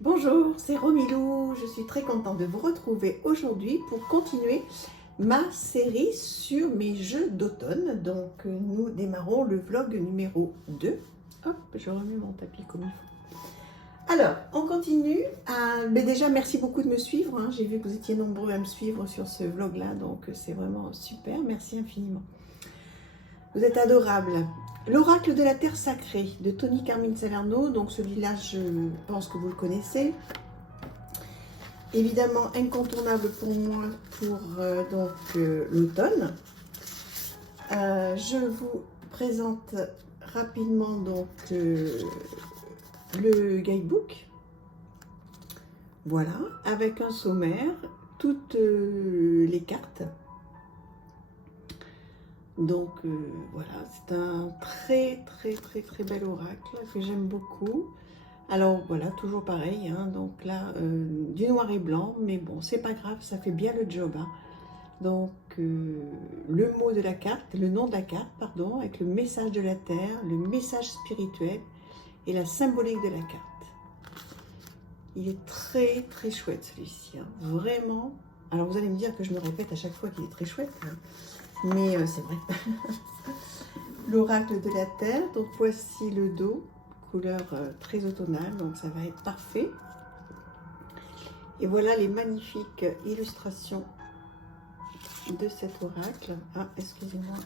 Bonjour, c'est Romilou. Je suis très contente de vous retrouver aujourd'hui pour continuer ma série sur mes jeux d'automne. Donc, nous démarrons le vlog numéro 2. Hop, je remets mon tapis comme il faut. Alors, on continue. Mais déjà, merci beaucoup de me suivre. J'ai vu que vous étiez nombreux à me suivre sur ce vlog-là, donc c'est vraiment super. Merci infiniment. Vous êtes adorables. L'oracle de la terre sacrée de Tony Carmine Salerno. Donc celui-là, je pense que vous le connaissez. Évidemment incontournable pour moi pour l'automne. Je vous présente rapidement donc le guidebook. Voilà, avec un sommaire, toutes les cartes. Donc voilà, c'est un très bel oracle que j'aime beaucoup. Alors voilà, toujours pareil, donc là, du noir et blanc, mais bon, c'est pas grave, ça fait bien le job. Donc le mot de la carte, le nom de la carte, pardon, avec le message de la terre, le message spirituel et la symbolique de la carte. Il est très chouette celui-ci, vraiment. Alors vous allez me dire que je me répète à chaque fois qu'il est très chouette, mais c'est vrai. L'oracle de la terre, donc voici le dos, couleur très automnale, donc ça va être parfait. Et voilà les magnifiques illustrations de cet oracle. Ah, excusez-moi.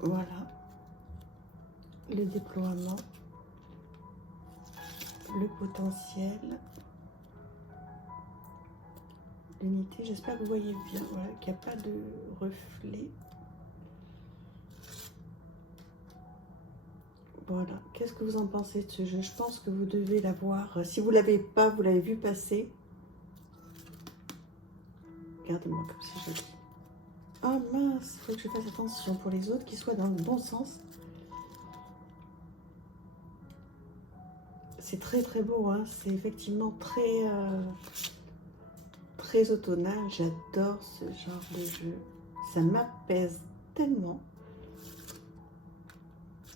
Voilà. Le déploiement, le potentiel, l'unité. J'espère que vous voyez bien, voilà, qu'il n'y a pas de reflet. Voilà, qu'est-ce que vous en pensez de ce jeu? Je pense que vous devez l'avoir. Si vous ne l'avez pas, vous l'avez vu passer. Regardez-moi comme c'est joli. Oh mince, il faut que je fasse attention pour les autres, qu'ils soient dans le bon sens. C'est très beau, c'est effectivement très automnal. J'adore ce genre de jeu. Ça m'apaise tellement.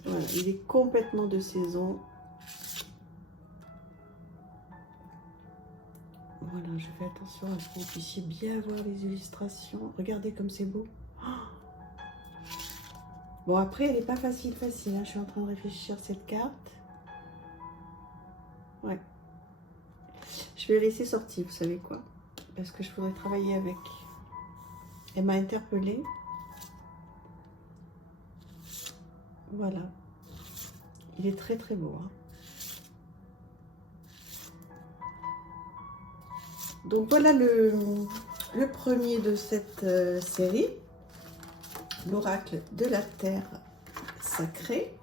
Voilà, il est complètement de saison. Voilà, je fais attention à ce que vous puissiez bien voir les illustrations. Regardez comme c'est beau. Bon, après, elle n'est pas facile. Je suis en train de réfléchir à cette carte. Ouais. Je vais la laisser sortir, vous savez quoi? Parce que je voudrais travailler avec. Elle m'a interpellée. Voilà. Il est très beau. Donc voilà le premier de cette série. L'oracle de la terre sacrée.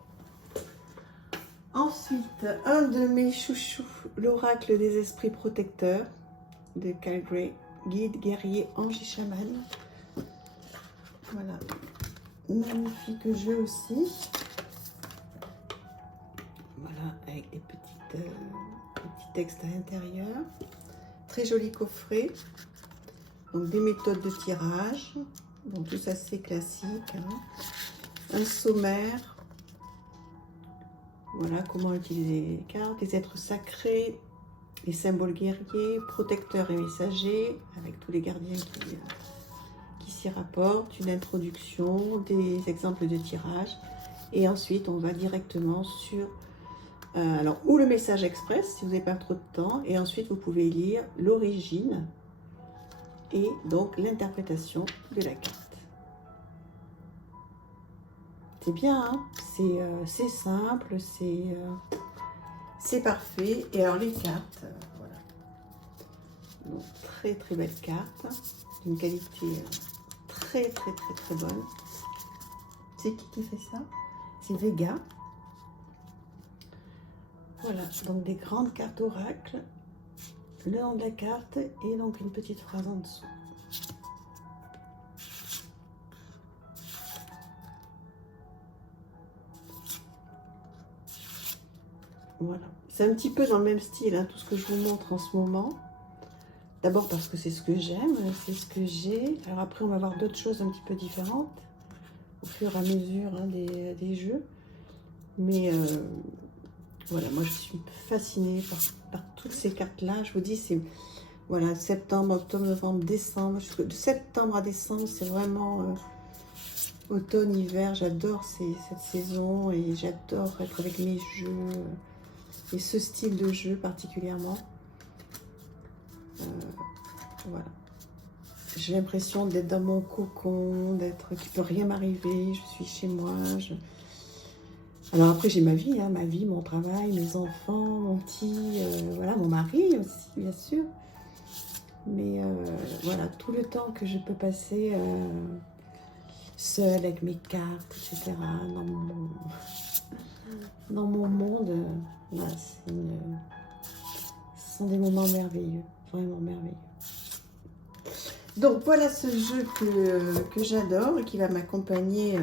Ensuite, un de mes chouchous, l'oracle des esprits protecteurs de Kyle Gray, guide, guerrier, ange et chaman. Voilà, magnifique jeu aussi. Voilà, avec des petits textes à l'intérieur. Très joli coffret. Donc des méthodes de tirage. Donc tout ça c'est classique. Un sommaire. Voilà comment utiliser les cartes, les êtres sacrés, les symboles guerriers, protecteurs et messagers, avec tous les gardiens qui s'y rapportent, une introduction, des exemples de tirage. Et ensuite, on va directement sur ou le message express, si vous n'avez pas trop de temps. Et ensuite, vous pouvez lire l'origine et donc l'interprétation de la carte. C'est bien, c'est simple, c'est parfait. Et alors les cartes, voilà. Donc très belle carte, d'une qualité très bonne. C'est qui fait ça? C'est Vega. Voilà, donc des grandes cartes oracle, le nom de la carte et donc une petite phrase en dessous. Voilà, c'est un petit peu dans le même style, tout ce que je vous montre en ce moment. D'abord parce que c'est ce que j'aime, c'est ce que j'ai. Alors après, on va voir d'autres choses un petit peu différentes au fur et à mesure des jeux. Mais Voilà, moi je suis fascinée par toutes ces cartes-là. Je vous dis, c'est voilà, septembre, octobre, novembre, décembre. De septembre à décembre, c'est vraiment automne, hiver. J'adore cette saison et j'adore être avec mes jeux et ce style de jeu particulièrement. Voilà. J'ai l'impression d'être dans mon cocon, qu'il peut rien m'arriver. Je suis chez moi. Alors après, j'ai ma vie, hein, mon travail, mes enfants, mon petit, voilà, mon mari aussi, bien sûr. Mais voilà, tout le temps que je peux passer seule avec mes cartes, etc., dans mon monde, voilà, ce sont des moments merveilleux, vraiment merveilleux. Donc voilà ce jeu que j'adore et qui va m'accompagner,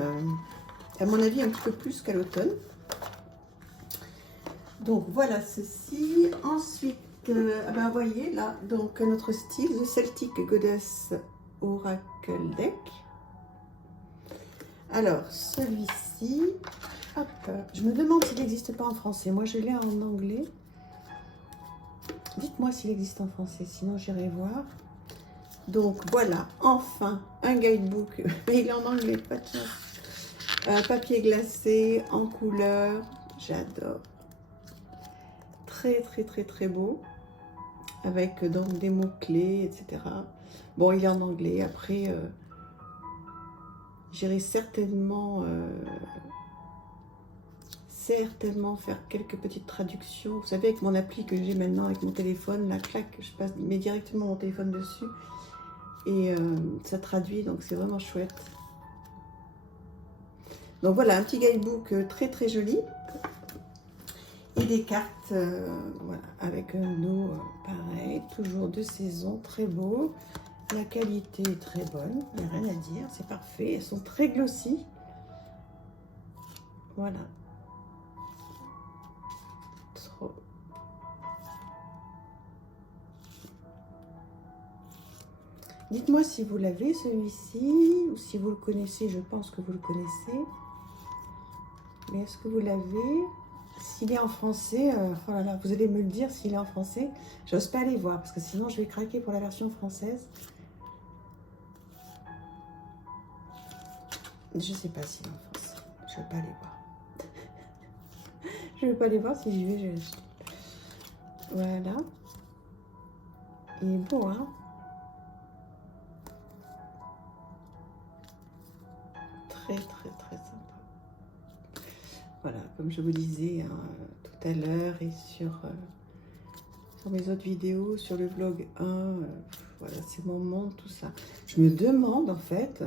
à mon avis, un petit peu plus qu'à l'automne. Donc voilà ceci. Ensuite, ben, vous voyez là, donc notre style, The Celtic Goddess Oracle Deck. Alors, celui-ci, hop, je me demande s'il n'existe pas en français. Moi, je l'ai en anglais. Dites-moi s'il existe en français, sinon j'irai voir. Donc voilà, enfin, un guidebook, mais il est en anglais, pas de chance. Papier glacé, en couleur, j'adore. Très, très, très, très beau. Avec donc des mots-clés, etc. Bon, il est en anglais, après, j'irai certainement faire quelques petites traductions. Vous savez, avec mon appli que j'ai maintenant, avec mon téléphone, la claque, je mets directement mon téléphone dessus. Et ça traduit, donc c'est vraiment chouette. Donc voilà, un petit guidebook très très joli. Et des cartes, voilà, avec un dos pareil, toujours de saison, très beau. La qualité est très bonne, il n'y a rien à dire, c'est parfait. Elles sont très glossy. Voilà. Trop. Dites-moi si vous l'avez celui-ci, ou si vous le connaissez, je pense que vous le connaissez. Mais est-ce que vous l'avez? S'il est en français, oh là là, vous allez me le dire s'il est en français. J'ose pas aller voir, parce que sinon je vais craquer pour la version française. Je sais pas s'il est en français. Je ne vais pas aller voir. Je ne vais pas aller voir, si j'y vais, je vais l'acheter. Voilà. Il est beau, hein? Très, très, très sympa. Voilà, comme je vous disais hein, tout à l'heure et sur mes autres vidéos, sur le vlog 1, voilà, c'est mon monde, tout ça. Je me demande, en fait,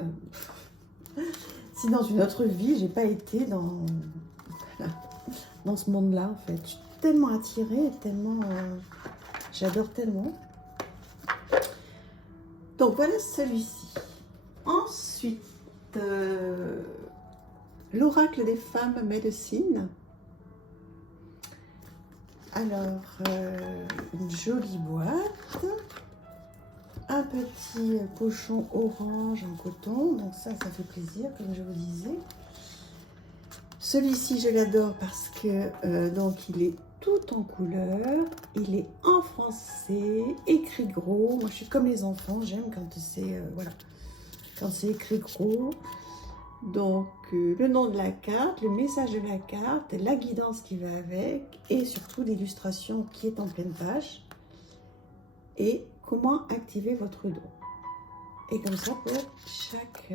si dans une autre vie, j'ai pas été voilà, dans ce monde-là, en fait. Je suis tellement attirée, tellement... j'adore tellement. Donc, voilà celui-ci. Ensuite, l'oracle des femmes médecine. Alors, une jolie boîte. Un petit pochon orange en coton. Donc ça fait plaisir, comme je vous disais. Celui-ci, je l'adore parce que donc il est tout en couleur. Il est en français, écrit gros. Moi, je suis comme les enfants. J'aime quand c'est voilà, quand c'est écrit gros. Donc, le nom de la carte, le message de la carte, la guidance qui va avec et surtout l'illustration qui est en pleine page. Et comment activer votre dos. Et comme ça pour chaque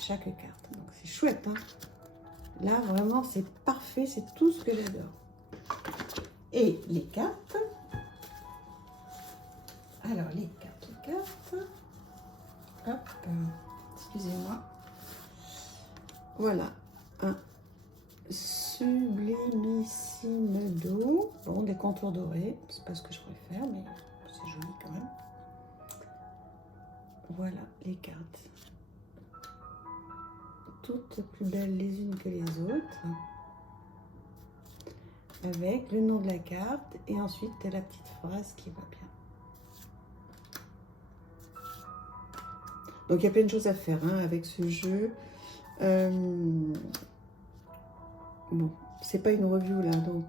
carte. Donc, c'est chouette, hein. Là, vraiment, c'est parfait. C'est tout ce que j'adore. Et les cartes. Alors, les cartes. Hop. Excusez-moi. Voilà. Un sublimissime dos. Bon, des contours dorés. C'est pas ce que je préfère, mais c'est joli quand même. Voilà les cartes. Toutes plus belles les unes que les autres. Avec le nom de la carte et ensuite la petite phrase qui va bien. Donc il y a plein de choses à faire hein, avec ce jeu. Bon, c'est pas une review là, donc...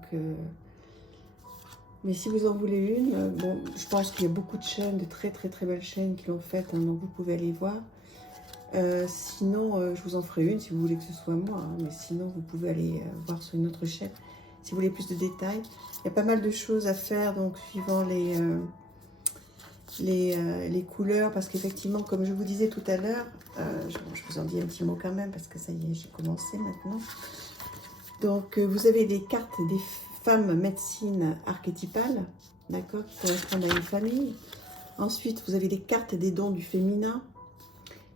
mais si vous en voulez une, bon, je pense qu'il y a beaucoup de chaînes, de très très très belles chaînes qui l'ont faite, hein, donc vous pouvez aller voir. Sinon, je vous en ferai une si vous voulez que ce soit moi, hein, mais sinon vous pouvez aller voir sur une autre chaîne si vous voulez plus de détails. Il y a pas mal de choses à faire, donc suivant les couleurs, parce qu'effectivement, comme je vous disais tout à l'heure, je vous en dis un petit mot quand même, parce que ça y est, j'ai commencé maintenant. Donc, vous avez des cartes des femmes médecines archétypales, d'accord, qui correspondent à une famille. Ensuite, vous avez des cartes des dons du féminin,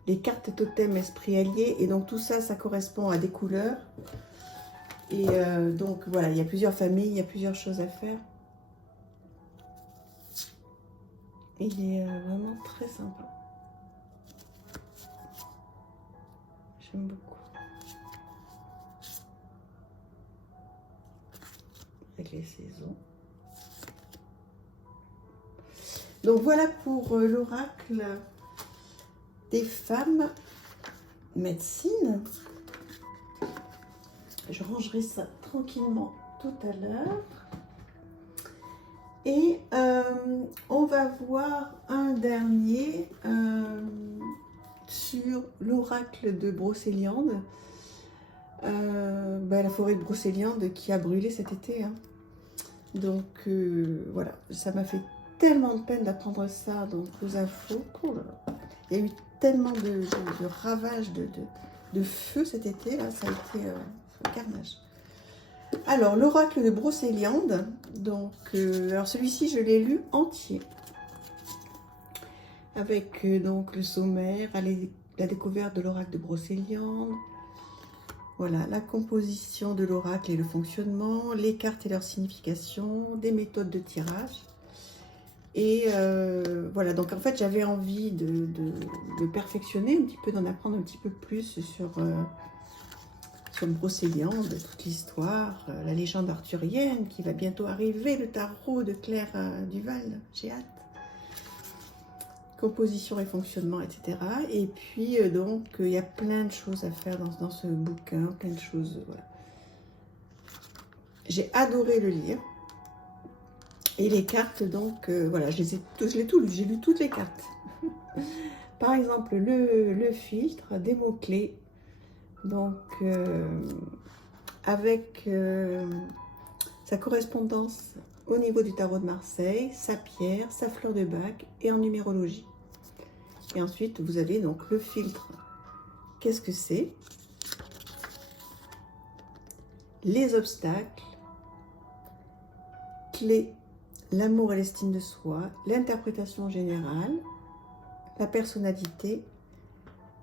les cartes totem esprit allié, et donc tout ça, ça correspond à des couleurs. Et donc, voilà, il y a plusieurs familles, il y a plusieurs choses à faire. Il est vraiment très sympa. J'aime beaucoup. Avec les saisons. Donc voilà pour l'oracle des femmes médecine. Je rangerai ça tranquillement tout à l'heure. Et on va voir un dernier sur l'oracle de Brocéliande. La forêt de Brocéliande qui a brûlé cet été. Hein. Donc voilà, ça m'a fait tellement de peine d'apprendre ça donc aux infos. Oh là là. Il y a eu tellement de ravages, de feu cet été, là, ça a été un carnage. Alors, l'oracle de Brocéliande, donc, alors celui-ci, je l'ai lu entier. Avec donc le sommaire, la découverte de l'oracle de Brocéliande, voilà, la composition de l'oracle et le fonctionnement, les cartes et leur signification, des méthodes de tirage. Et voilà, donc en fait, j'avais envie de perfectionner un petit peu, d'en apprendre un petit peu plus sur Brocéliande, toute l'histoire, la légende arthurienne qui va bientôt arriver, le tarot de Claire Duval, j'ai hâte. Composition et fonctionnement, etc. Et puis, donc, il y a plein de choses à faire dans ce bouquin, plein de choses, voilà. J'ai adoré le lire. Et les cartes, donc, voilà, je l'ai tout lu, j'ai lu toutes les cartes. Par exemple, le filtre, des mots-clés. Donc, avec sa correspondance au niveau du tarot de Marseille, sa pierre, sa fleur de bac et en numérologie. Et ensuite, vous avez donc le filtre. Qu'est-ce que c'est? Les obstacles, clés, l'amour et l'estime de soi, l'interprétation générale, la personnalité,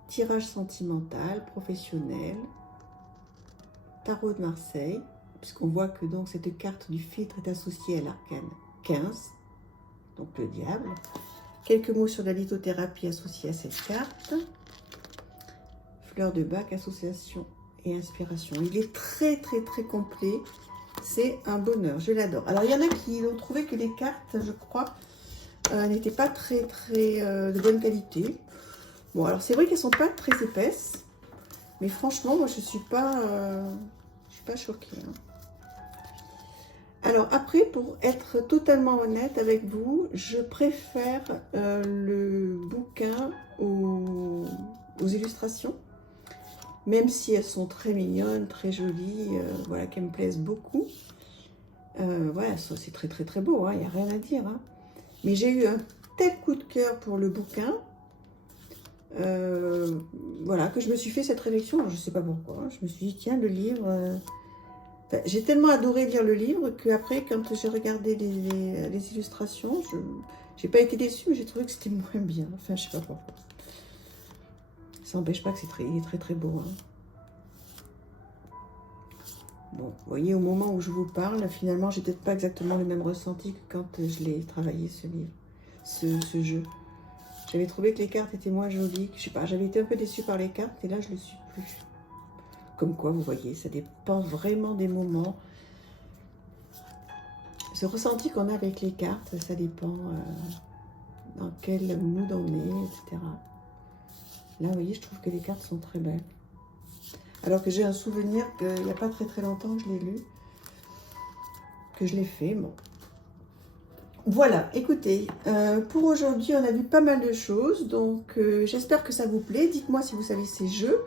tirage sentimental, professionnel, tarot de Marseille, puisqu'on voit que donc cette carte du filtre est associée à l'arcane 15, donc le diable. Quelques mots sur la lithothérapie associée à cette carte. Fleur de bac, association et inspiration. Il est très très très complet. C'est un bonheur, je l'adore. Alors il y en a qui ont trouvé que les cartes, je crois, n'étaient pas très très de bonne qualité. Bon, alors c'est vrai qu'elles sont pas très épaisses, mais franchement, moi je suis pas choquée. Hein. Alors après, pour être totalement honnête avec vous, je préfère le bouquin aux illustrations, même si elles sont très mignonnes, très jolies, voilà, qu'elles me plaisent beaucoup. Voilà, ça c'est très très très beau, il n'y a rien à dire. Hein. Mais j'ai eu un tel coup de cœur pour le bouquin, voilà, que je me suis fait cette réflexion. Alors, je ne sais pas pourquoi. Hein. Je me suis dit, tiens, le livre... j'ai tellement adoré lire le livre qu'après, quand j'ai regardé les illustrations, je n'ai pas été déçue, mais j'ai trouvé que c'était moins bien. Enfin, je ne sais pas pourquoi. Ça n'empêche pas que c'est très, très, très beau. Hein. Bon, vous voyez, au moment où je vous parle, finalement, j'ai peut-être pas exactement le même ressenti que quand je l'ai travaillé, ce livre, ce jeu. J'avais trouvé que les cartes étaient moins jolies. Je sais pas, j'avais été un peu déçue par les cartes, et là, je ne le suis plus. Comme quoi, vous voyez, ça dépend vraiment des moments. Ce ressenti qu'on a avec les cartes, ça dépend dans quel mood on est, etc. Là, vous voyez, je trouve que les cartes sont très belles. Alors que j'ai un souvenir qu'il n'y a pas très très longtemps que je l'ai lu, que je l'ai fait, bon. Voilà, écoutez, pour aujourd'hui, on a vu pas mal de choses, donc j'espère que ça vous plaît. Dites-moi si vous savez ces jeux,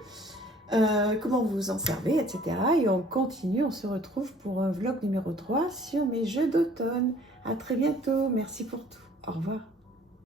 comment vous vous en servez, etc. Et on continue, on se retrouve pour un vlog numéro 3 sur mes jeux d'automne. À très bientôt, merci pour tout, au revoir.